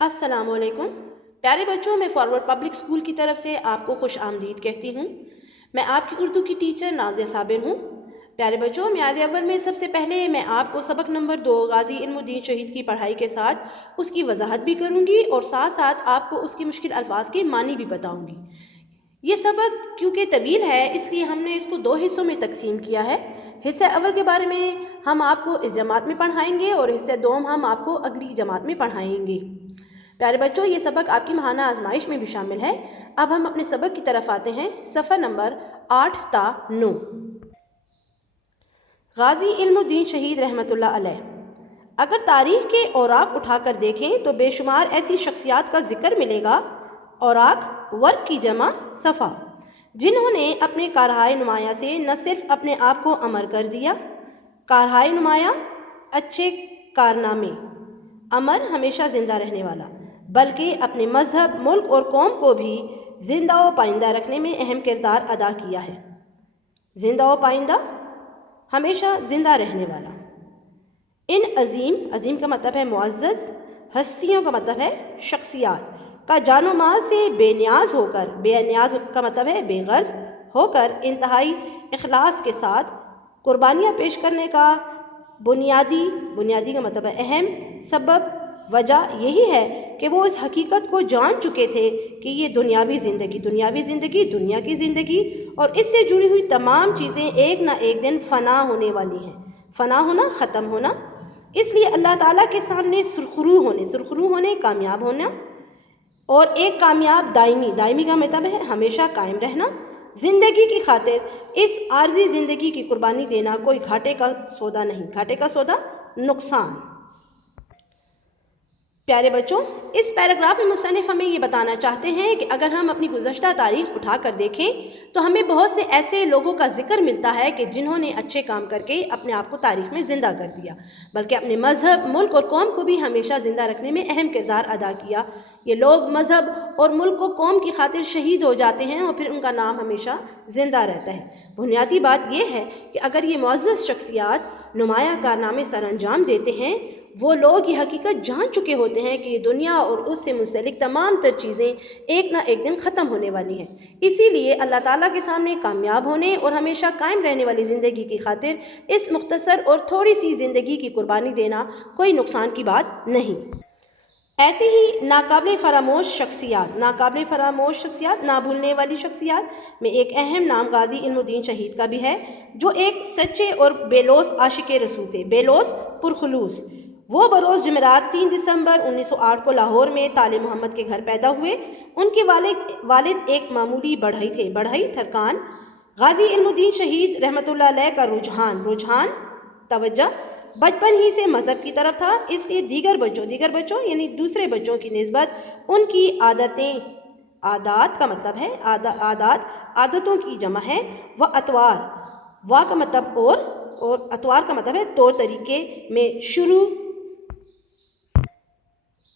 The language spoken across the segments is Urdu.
السلام علیکم پیارے بچوں، میں فارورڈ پبلک اسکول کی طرف سے آپ کو خوش آمدید کہتی ہوں۔ میں آپ کی اردو کی ٹیچر نازیہ صابر ہوں۔ پیارے بچوں، میعاد اول میں سب سے پہلے میں آپ کو سبق نمبر 2 غازی علم الدین شہید کی پڑھائی کے ساتھ اس کی وضاحت بھی کروں گی اور ساتھ ساتھ آپ کو اس کی مشکل الفاظ کے معنی بھی بتاؤں گی۔ یہ سبق کیونکہ طویل ہے اس لیے ہم نے اس کو 2 حصوں میں تقسیم کیا ہے۔ حصہ اول کے بارے میں ہم آپ کو اس جماعت میں پڑھائیں گے اور حصہ دوم ہم آپ کو اگلی جماعت میں پڑھائیں گے۔ پیارے بچوں، یہ سبق آپ کی ماہانہ آزمائش میں بھی شامل ہے۔ اب ہم اپنے سبق کی طرف آتے ہیں، صفحہ نمبر 8 تا 9۔ غازی علم الدین شہید رحمۃ اللہ علیہ۔ اگر تاریخ کے اوراق اٹھا کر دیکھیں تو بے شمار ایسی شخصیات کا ذکر ملے گا، اوراق ورق کی جمع صفحہ، جنہوں نے اپنے کارہائے نمایاں سے نہ صرف اپنے آپ کو امر کر دیا، کارہائے نمایاں اچھے کارنامے، امر ہمیشہ زندہ رہنے والا، بلکہ اپنے مذہب، ملک اور قوم کو بھی زندہ و پائندہ رکھنے میں اہم کردار ادا کیا ہے۔ زندہ و پائندہ، ہمیشہ زندہ رہنے والا۔ ان عظیم کا مطلب ہے معزز، ہستیوں کا مطلب ہے شخصیات کا جان و مال سے بے نیاز ہو کر، بے نیاز کا مطلب ہے بے غرض ہو کر انتہائی اخلاص کے ساتھ قربانیاں پیش کرنے کا بنیادی کا مطلب ہے اہم سبب، وجہ یہی ہے کہ وہ اس حقیقت کو جان چکے تھے کہ یہ دنیا کی زندگی اور اس سے جڑی ہوئی تمام چیزیں ایک نہ ایک دن فنا ہونے والی ہیں۔ فنا ہونا، ختم ہونا۔ اس لیے اللہ تعالیٰ کے سامنے سرخرو ہونے، کامیاب ہونا، اور ایک کامیاب دائمی کا مطلب ہے ہمیشہ قائم رہنا، زندگی کی خاطر اس عارضی زندگی کی قربانی دینا کوئی گھاٹے کا سودا نہیں، گھاٹے کا سودا نقصان۔ پیارے بچوں، اس پیراگراف میں مصنف ہمیں یہ بتانا چاہتے ہیں کہ اگر ہم اپنی گزشتہ تاریخ اٹھا کر دیکھیں تو ہمیں بہت سے ایسے لوگوں کا ذکر ملتا ہے کہ جنہوں نے اچھے کام کر کے اپنے آپ کو تاریخ میں زندہ کر دیا، بلکہ اپنے مذہب، ملک اور قوم کو بھی ہمیشہ زندہ رکھنے میں اہم کردار ادا کیا۔ یہ لوگ مذہب اور ملک و قوم کی خاطر شہید ہو جاتے ہیں اور پھر ان کا نام ہمیشہ زندہ رہتا ہے۔ بنیادی بات یہ ہے کہ اگر یہ معزز شخصیات نمایاں کارنامے سر انجام دیتے ہیں، وہ لوگ یہ حقیقت جان چکے ہوتے ہیں کہ یہ دنیا اور اس سے منسلک تمام تر چیزیں ایک نہ ایک دن ختم ہونے والی ہیں۔ اسی لیے اللہ تعالیٰ کے سامنے کامیاب ہونے اور ہمیشہ قائم رہنے والی زندگی کی خاطر اس مختصر اور تھوڑی سی زندگی کی قربانی دینا کوئی نقصان کی بات نہیں۔ ایسی ہی ناقابل فراموش شخصیات، نہ بھولنے والی شخصیات میں ایک اہم نام غازی علم الدین شہید کا بھی ہے، جو ایک سچے اور بے لوث عاشق رسول تھے، بے لوث پرخلوص۔ وہ بروز جمعرات 3 دسمبر 1908 کو لاہور میں طالع محمد کے گھر پیدا ہوئے۔ ان کے والد ایک معمولی بڑھئی تھے، بڑھئی ترکان۔ غازی علم الدین شہید رحمۃ اللہ علیہ کا رجحان توجہ بچپن ہی سے مذہب کی طرف تھا، اس لیے دیگر بچوں یعنی دوسرے بچوں کی نسبت ان کی عادات کا مطلب ہے عادتوں کی جمع ہے، اطوار، وا کا مطلب اور اطوار کا مطلب ہے طور طریقے میں شروع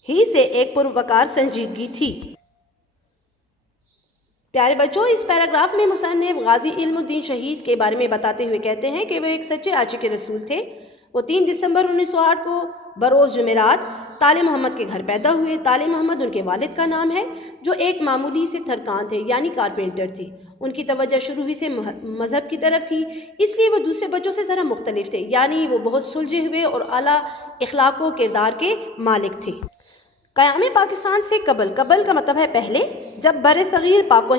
ہی سے ایک پروقار سنجیدگی تھی۔ پیارے بچوں، اس پیراگراف میں مصنف غازی علم الدین شہید کے بارے میں بتاتے ہوئے کہتے ہیں کہ وہ ایک سچے عاشق رسول تھے۔ وہ 3 دسمبر 1908 کو بروز جمعرات طالع محمد کے گھر پیدا ہوئے۔ طالع محمد ان کے والد کا نام ہے، جو ایک معمولی سے ترکان تھے یعنی کارپینٹر تھے۔ ان کی توجہ شروع ہی سے مذہب کی طرف تھی، اس لیے وہ دوسرے بچوں سے ذرا مختلف تھے، یعنی وہ بہت سلجھے ہوئے اور اعلیٰ اخلاق و کردار کے مالک تھے۔ قیام پاکستان سے قبل کا مطلب ہے پہلے، جب برصغیر پاک و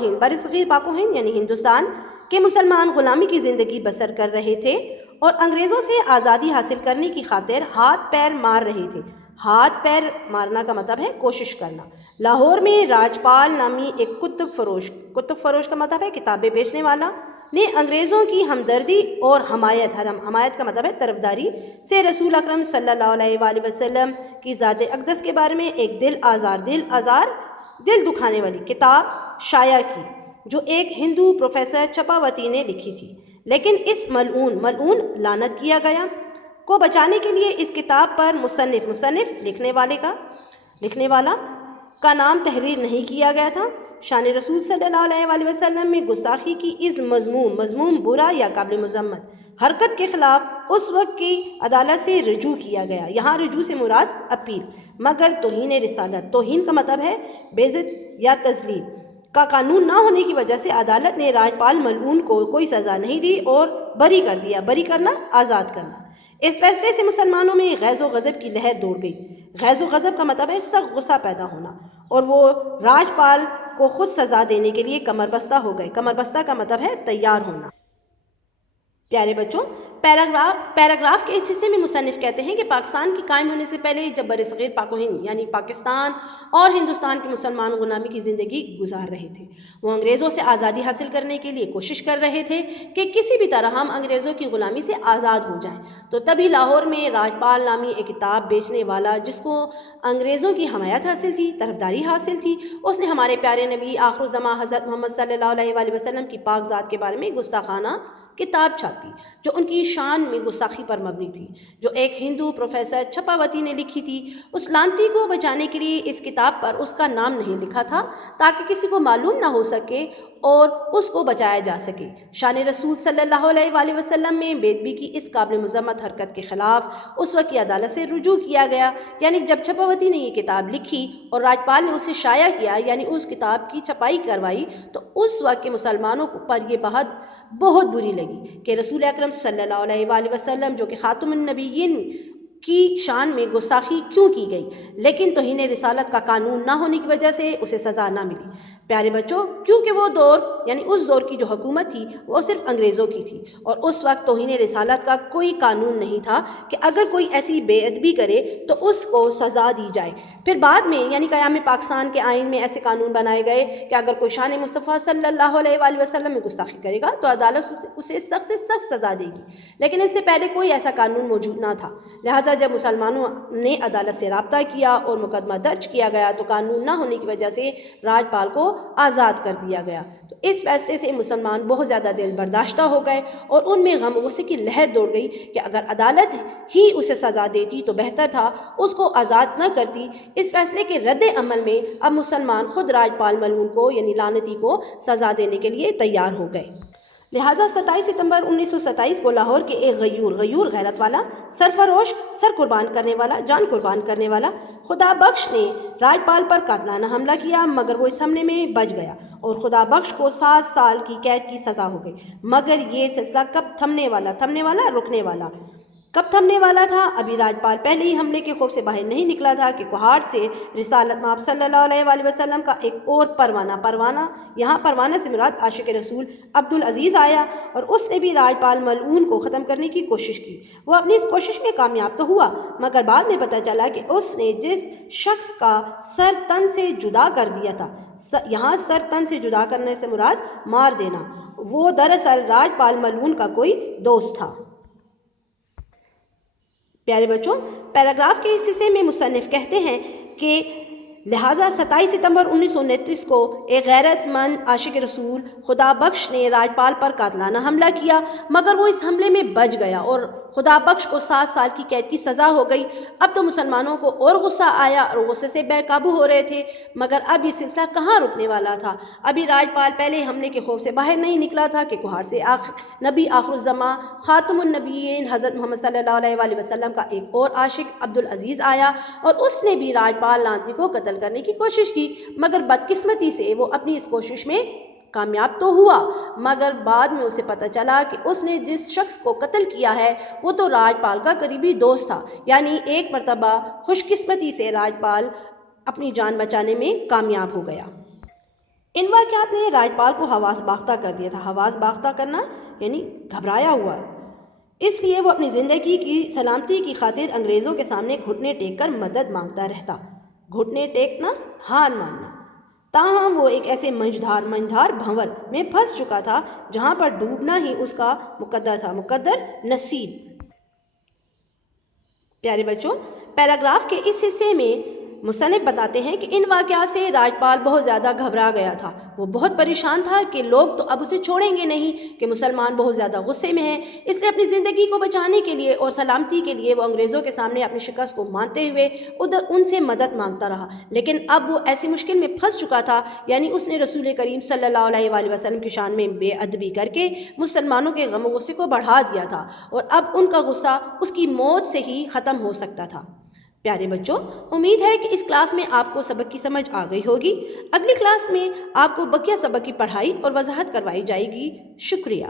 ہند یعنی ہندوستان کے مسلمان غلامی کی زندگی بسر کر رہے تھے اور انگریزوں سے آزادی حاصل کرنے کی خاطر ہاتھ پیر مار رہے تھے۔ ہاتھ پیر مارنا کا مطلب ہے کوشش کرنا۔ لاہور میں راجپال نامی ایک کتب فروش کا مطلب ہے کتابیں بیچنے والا نے انگریزوں کی ہمدردی اور حمایت کا مطلب ہے طرفداری سے رسول اکرم صلی اللہ علیہ وآلہ وسلم کی ذات اقدس کے بارے میں ایک دل دکھانے والی کتاب شائع کی، جو ایک ہندو پروفیسر چپاوتی نے لکھی تھی، لیکن اس ملعون لعنت کیا گیا کو بچانے کے لیے اس کتاب پر مصنف لکھنے والا کا نام تحریر نہیں کیا گیا تھا۔ شان رسول صلی اللہ علیہ وآلہ وسلم میں گستاخی کی اس مضموم برا یا قابل مذمت حرکت کے خلاف اس وقت کی عدالت سے رجوع کیا گیا۔ یہاں رجوع سے مراد اپیل، مگر توہین رسالت، توہین کا مطلب ہے بے عزت یا تذلیل کا قانون نہ ہونے کی وجہ سے عدالت نے راجپال ملعون کو کوئی سزا نہیں دی اور بری کر دیا۔ بری کرنا، آزاد کرنا۔ اس فیصلے سے مسلمانوں میں غیظ و غضب کی لہر دوڑ گئی۔ غیظ و غضب کا مطلب ہے سخت غصہ پیدا ہونا، اور وہ راجپال کو خود سزا دینے کے لیے کمر بستہ ہو گئے۔ کمر بستہ کا مطلب ہے تیار ہونا۔ پیارے بچوں، پیراگراف کے اس حصے میں مصنف کہتے ہیں کہ پاکستان کے قائم ہونے سے پہلے جب برصغیر پاک و ہند یعنی پاکستان اور ہندوستان کے مسلمان غلامی کی زندگی گزار رہے تھے، وہ انگریزوں سے آزادی حاصل کرنے کے لیے کوشش کر رہے تھے کہ کسی بھی طرح ہم انگریزوں کی غلامی سے آزاد ہو جائیں۔ تو تبھی لاہور میں راجپال نامی ایک کتاب بیچنے والا، جس کو انگریزوں کی حمایت حاصل تھی، طرفداری حاصل تھی، اس نے ہمارے پیارے نبی آخر الزماں حضرت محمد صلی اللہ علیہ وآلہ وسلم کی پاک ذات کے بارے میں گستاخانہ کتاب چھاپی، جو ان کی شان میں گستاخی پر مبنی تھی، جو ایک ہندو پروفیسر چھپاوتی نے لکھی تھی۔ اس لانتی کو بچانے کے لیے اس کتاب پر اس کا نام نہیں لکھا تھا، تاکہ کسی کو معلوم نہ ہو سکے اور اس کو بچایا جا سکے۔ شان رسول صلی اللہ علیہ وآلہ وسلم میں بے ادبی کی اس قابل مذمت حرکت کے خلاف اس وقت کی عدالت سے رجوع کیا گیا۔ یعنی جب چھپاوتی نے یہ کتاب لکھی اور راجپال نے اسے شائع کیا، یعنی اس کتاب کی چھپائی کروائی، تو اس وقت کے مسلمانوں پر یہ بات بہت بری لگی کہ رسول اکرم صلی اللہ علیہ وآلہ وسلم جو کہ خاتم النبیین کی شان میں گستاخی کیوں کی گئی، لیکن توہین رسالت کا قانون نہ ہونے کی وجہ سے اسے سزا نہ ملی۔ پیارے بچوں، کیونکہ وہ دور یعنی اس دور کی جو حکومت تھی وہ صرف انگریزوں کی تھی، اور اس وقت توہین رسالت کا کوئی قانون نہیں تھا کہ اگر کوئی ایسی بے ادبی کرے تو اس کو سزا دی جائے۔ پھر بعد میں یعنی قیام پاکستان کے آئین میں ایسے قانون بنائے گئے کہ اگر کوئی شان مصطفیٰ صلی اللہ علیہ وآلہ وسلم میں گستاخی کرے گا تو عدالت اسے سخت سے سخت سزا دے گی، لیکن اس سے پہلے کوئی ایسا قانون موجود نہ تھا۔ لہٰذا جب مسلمانوں نے عدالت سے رابطہ کیا اور مقدمہ درج کیا گیا تو قانون نہ ہونے کی وجہ سے راجپال کو آزاد کر دیا گیا۔ تو اس فیصلے سے مسلمان بہت زیادہ دل برداشتہ ہو گئے اور ان میں غم و غصے کی لہر دوڑ گئی کہ اگر عدالت ہی اسے سزا دیتی تو بہتر تھا، اس کو آزاد نہ کرتی۔ اس فیصلے کے رد عمل میں اب مسلمان خود راجپال ملعون کو یعنی لعنتی کو سزا دینے کے لیے تیار ہو گئے۔ لہٰذا 27 ستمبر 1927 کو لاہور کے ایک غیور غیرت والا، سرفروش، سر قربان کرنے والا، جان قربان کرنے والا خدا بخش نے راجپال پر قاتلانہ حملہ کیا، مگر وہ اس حملے میں بچ گیا اور خدا بخش کو 7 سال کی قید کی سزا ہو گئی۔ مگر یہ سلسلہ کب تھمنے والا رکنے والا کب تھمنے والا تھا؟ ابھی راجپال پہلے ہی حملے کے خوف سے باہر نہیں نکلا تھا کہ کوہاٹ سے رسالت مآب صلی اللہ علیہ وآلہ وسلم کا ایک اور پروانہ یہاں پروانہ سے مراد عاشق رسول عبدالعزیز آیا، اور اس نے بھی راجپال ملعون کو ختم کرنے کی کوشش کی۔ وہ اپنی اس کوشش میں کامیاب تو ہوا، مگر بعد میں پتہ چلا کہ اس نے جس شخص کا سر تن سے جدا کر دیا تھا، یہاں سر تن سے جدا کرنے سے مراد مار دینا، وہ دراصل راجپال ملعون کا کوئی دوست تھا۔ پیارے بچوں، پیراگراف کے اس حصے میں مصنف کہتے ہیں کہ لہٰذا 27 ستمبر 1929 کو ایک غیرت مند عاشق رسول خدا بخش نے راجپال پر قاتلانہ حملہ کیا، مگر وہ اس حملے میں بچ گیا اور خدا بخش کو 7 سال کی قید کی سزا ہو گئی۔ اب تو مسلمانوں کو اور غصہ آیا اور غصے سے بے قابو ہو رہے تھے، مگر اب یہ سلسلہ کہاں رکنے والا تھا؟ ابھی راجپال پہلے حملے کے خوف سے باہر نہیں نکلا تھا کہ کوہاٹ سے نبی آخر الزماں خاتم النبیین حضرت محمد صلی اللہ علیہ وآلہ وسلم کا ایک اور عاشق عبدالعزیز آیا، اور اس نے بھی راجپال لعنتی کو قتل کرنے کی کوشش کی، مگر بدقسمتی سے وہ اپنی اس کوشش میں کامیاب تو ہوا، مگر بعد میں اسے پتہ چلا کہ اس نے جس شخص کو قتل کیا ہے وہ تو راجپال کا قریبی دوست تھا۔ یعنی ایک مرتبہ خوش قسمتی سے راجپال اپنی جان بچانے میں کامیاب ہو گیا۔ ان واقعات نے راجپال کو حواس باختہ کر دیا تھا۔ حواس باختہ کرنا یعنی گھبرایا ہوا، اس لیے وہ اپنی زندگی کی سلامتی کی خاطر انگریزوں کے سامنے گھٹنے ٹیک کر مدد مانگتا رہتا۔ گھٹنے ٹیکنا، ہار ماننا۔ تاہم وہ ایک ایسے منجھدار بھنور میں پھنس چکا تھا جہاں پر ڈوبنا ہی اس کا مقدر تھا، مقدر نصیب۔ پیارے بچوں، پیراگراف کے اس حصے میں مصنف بتاتے ہیں کہ ان واقعات سے راجپال بہت زیادہ گھبرا گیا تھا۔ وہ بہت پریشان تھا کہ لوگ تو اب اسے چھوڑیں گے نہیں، کہ مسلمان بہت زیادہ غصے میں ہیں، اس لیے اپنی زندگی کو بچانے کے لیے اور سلامتی کے لیے وہ انگریزوں کے سامنے اپنی شکست کو مانتے ہوئے ان سے مدد مانگتا رہا۔ لیکن اب وہ ایسی مشکل میں پھنس چکا تھا، یعنی اس نے رسول کریم صلی اللہ علیہ وآلہ وسلم کی شان میں بے ادبی کر کے مسلمانوں کے غم و غصے کو بڑھا دیا تھا، اور اب ان کا غصہ اس کی موت سے ہی ختم ہو سکتا تھا۔ پیارے بچوں، امید ہے کہ اس کلاس میں آپ کو سبق کی سمجھ آ گئی ہوگی۔ اگلی کلاس میں آپ کو بقیہ سبق کی پڑھائی اور وضاحت کروائی جائے گی۔ شکریہ۔